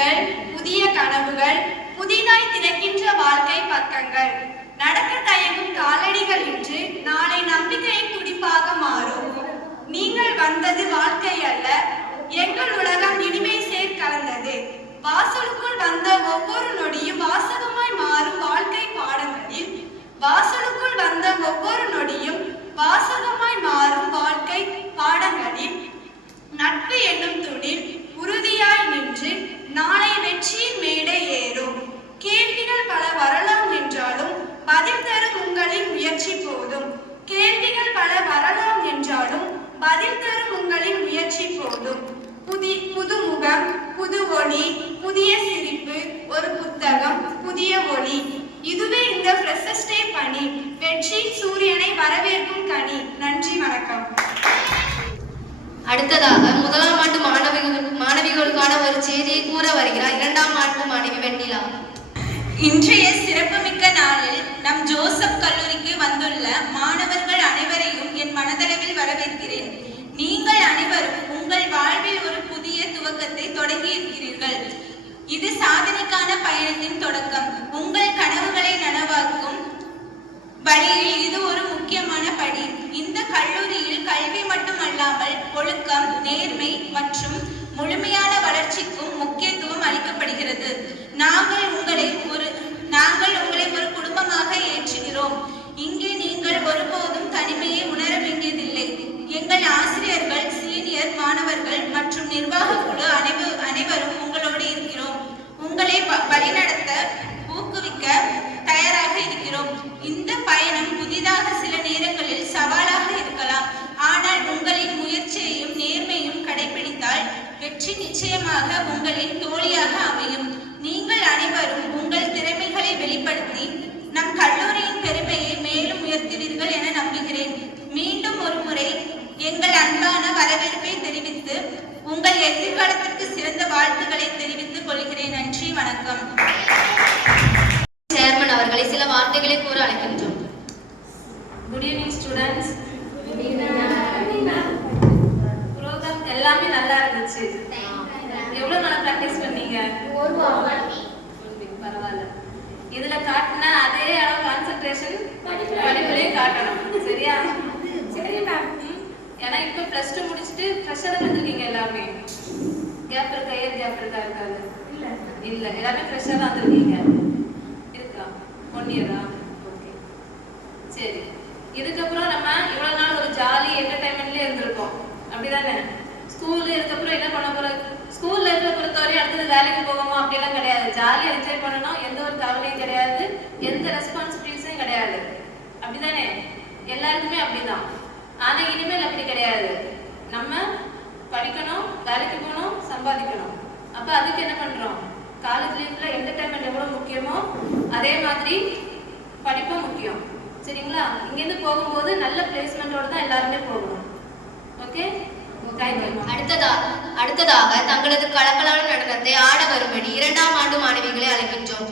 எண்ணங்கள், புதிய கனவுகள், புதிதாய் திறக்கின்ற வாழ்க்கை பக்கங்கள். நடக்க தயங்கும் காலடிகள் இன்று நாளை நம்பிக்கையின் துடிப்பாக மாறும். நீங்கள் வந்தது வாழ்க்கை அல்ல, எங்கள் உலகம் இனிமை சேர் கலந்தது. வாசலுக்குள் வந்த ஒவ்வொரு நொடியும் வாசகமாய் மாறும் வாழ்க்கை பாடங்களில். வாசலுக்குள் வந்த ஒவ்வொரு நொடியும் வாசகமாய் மாறும் வாழ்க்கை பாடங்களில். நட்பு என்னும் துணில் உறுதியாய் நின்று நாளை வெற்றியின் மேடை ஏறும். கேள்விகள் பல வரலாம் என்றாலும் பதில் தரும் உங்களின் முயற்சி போதும். கேள்விகள் பல வரலாம் என்றாலும் பதில் தரும் உங்களின் முயற்சி போதும். புது முகம், புது ஒளி, புதிய சிரிப்பு, ஒரு புத்தகம், புதிய ஒளி. இதுவே இந்த ஃப்ரெஷர்ஸ் டே பணி. வெற்றி சூரியனை வரவேற்கும் கனி. நன்றி, வணக்கம். அடுத்ததாக முதலாம் ஆண்டு மாணவிகளுக்கான ஒரு செய்தியை கூற வருகிறார் இரண்டாம் ஆண்டு மாணவி வெண்ணிலா. இன்றைய சிறப்புமிக்க நாளில் நம் ஜோசப் கல்லூரிக்கு வந்துள்ள மாணவர்கள் அனைவரையும் என் மனதளவில் வரவேற்கிறேன். நீங்கள் அனைவரும் உங்கள் வாழ்வில் ஒரு புதிய துவக்கத்தை தொடங்கி இருக்கிறீர்கள். இது சாதனைக்கான பயணத்தின் தொடக்கம். உங்கள் கனவுகளை நனவாக்கும் வழியில் இது ஒரு முக்கியமான படி. இந்த கல்லூரியில் கல்வி மட்டுமல்லாமல் ஒழுக்கம், நேர்மை மற்றும் முழுமையான வளர்ச்சிக்கும் முக்கியத்துவம் அளிக்கப்படுகிறது. நாங்கள் உங்களை ஒரு குடும்பமாக ஏற்றுகிறோம். இங்கே நீங்கள் ஒருபோதும் தனிமையை உணர வேண்டியதில்லை. எங்கள் ஆசிரியர்கள், சீனியர் மாணவர்கள் மற்றும் நிர்வாக குழு அனைவரும் உங்களோடு இருக்கிறோம். உங்களை வழிநடத்த, ஊக்குவிக்க தயாராக இருக்கிறோம். இந்த பயணம் புதிதாக சில நேரங்களில் சவாலாக இருக்கலாம். ஆனால் உங்களின் முயற்சியையும் நேர்மையும் கடைபிடித்தால் வெற்றி நிச்சயமாக உங்களின் தோழியாக அமையும். நீங்கள் அனைவரும் உங்கள் திறமைகளை வெளிப்படுத்தி நம் கல்லூரியின் பெருமையை மேலும் உயர்த்துவீர்கள் என நம்புகிறேன். மீண்டும் ஒரு முறை எங்கள் அன்பான வரவேற்பை தெரிவித்து உங்கள் எதிர்காலத்திற்கு சிறந்த வாழ்த்துக்களை தெரிவித்துக் கொள்கிறேன். நன்றி, வணக்கம். சேர்மன் அவர்களை சில வார்த்தைகளை கூற அழைக்கின்றோம். Good evening students. ப்ரோக்ராம் எல்லாமே நல்லா இருந்துச்சு. எவ்வளவு நாளா பிராக்டிஸ் பண்ணீங்க? பரவாயில்ல. இதுல காட்டினா அதே அளவு கான்சென்ட்ரேஷன் படிப்புலயும் காட்டணும். சரியா? சரி மேம். ஏன்னா இப்ப +2 முடிச்சுட்டு ஃப்ரெஷரா வந்திருக்கீங்க எல்லாமே. கேப் இருக்கா? ஏர் கேப் இருக்காது? இல்ல எல்லாமே ஃப்ரெஷரா வந்திருக்கீங்க. இருக்கா? 1 இயரா? ஓகே, சரி. இதுக்கப்புறம் நம்ம இவ்வளவு நாள் ஒரு ஜாலி என்டர்டைன்மெண்ட்ல இருந்திருக்கோம், அப்படிதானே? ஸ்கூல்ல இருக்கப்பறம் என்ன பண்ண போறோம்? ஸ்கூல்ல இருக்கிற பொறுத்தவரை அடுத்தது வேலைக்கு போவோமா அப்படிலாம் கிடையாது. ஜாலியா என்ஜாய் பண்ணணும். எந்த ஒரு கவலையும் கிடையாது, எந்த ரெஸ்பான்சிபிலிட்டிஸும் கிடையாது, அப்படிதானே? எல்லாருக்குமே அப்படிதான். ஆனா இனிமேல் அப்படி கிடையாது. நம்ம படிக்கணும், வேலைக்கு போகணும், சம்பாதிக்கணும். அப்ப அதுக்கு என்ன பண்றோம்? காலேஜ் லைஃப்ல என்டர்டைன்மெண்ட் எவ்வளவு முக்கியமோ அதே மாதிரி படிப்பும் முக்கியம். சரிங்களா? இங்கிருந்து போகும்போது நல்ல பிளேஸ்மெண்டோட தான் எல்லாருமே போகணும். ஓகே, அடுத்ததாக தங்களது கலக்கலான நடனத்தை ஆட வரும்படி இரண்டாம் ஆண்டு மாணவிகளை அழைக்கின்றோம்.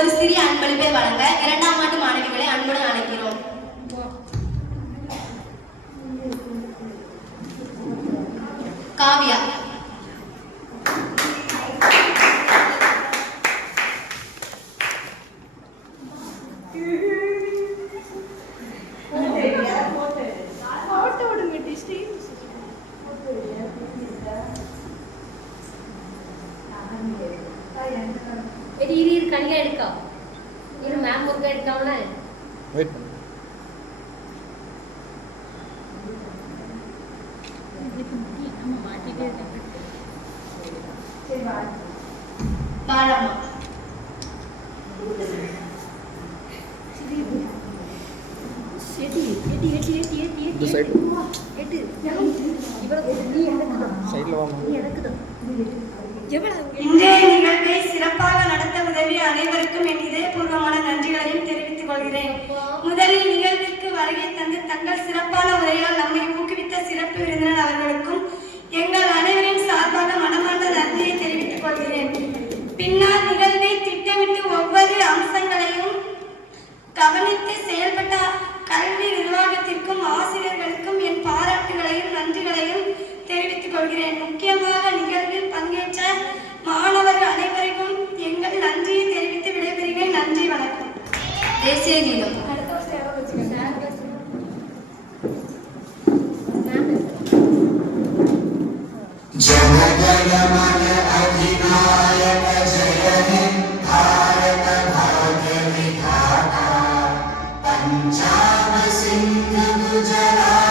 ஒரு சிறிய அன்பளிப்பை வழங்க 2ஆம் ஆண்டு மாணவிகளை அன்புடன் அழைக்கிறோம். காவியா. கனியா எடுக்கா இரு மேம் ஒர்க் எடுக்காமல வெயிட் பாரம்மா. இந்த சைடு சைடில் வாங்க. இன்றைய நிகழ்வை சிறப்பாக நடத்த உதவிய அனைவருக்கும் என் இதயபூர்வமான நன்றிகளையும் தெரிவித்துக் கொள்கிறேன். முதலில் நிகழ்விற்கு வருகை தந்து தங்கள் சிறப்பான உரையால் நம்மை ஊக்குவித்த சிறப்பு விருந்தினர் அவர்களுக்கும் எங்கள் அனைவரின் சார்பாக மனமார்ந்த நன்றியை தெரிவித்துக் கொள்கிறேன். பின்னால் நிகழ்வை திட்டமிட்டு ஒவ்வொரு அம்சங்களையும் கவனித்து செயல்பட்ட கல்வி நிர்வாகத்திற்கும் ஆசிரியர்களுக்கும் என் பாராட்டுகளையும் நன்றிகளையும் தெரிவித்துக் கொள்கிறேன். முக்கியமாக நிகழ்வில் பங்கேற்ற மாணவர்கள் அனைவருக்கும் எங்கள் நன்றியை தெரிவித்து விடைபெறுகிறேன். நன்றி, வணக்கம். தேசிய கீதம். जनगणमन अधिनायक जय हे भारत भाग्य विधाता पंजाब सिंध गुजरात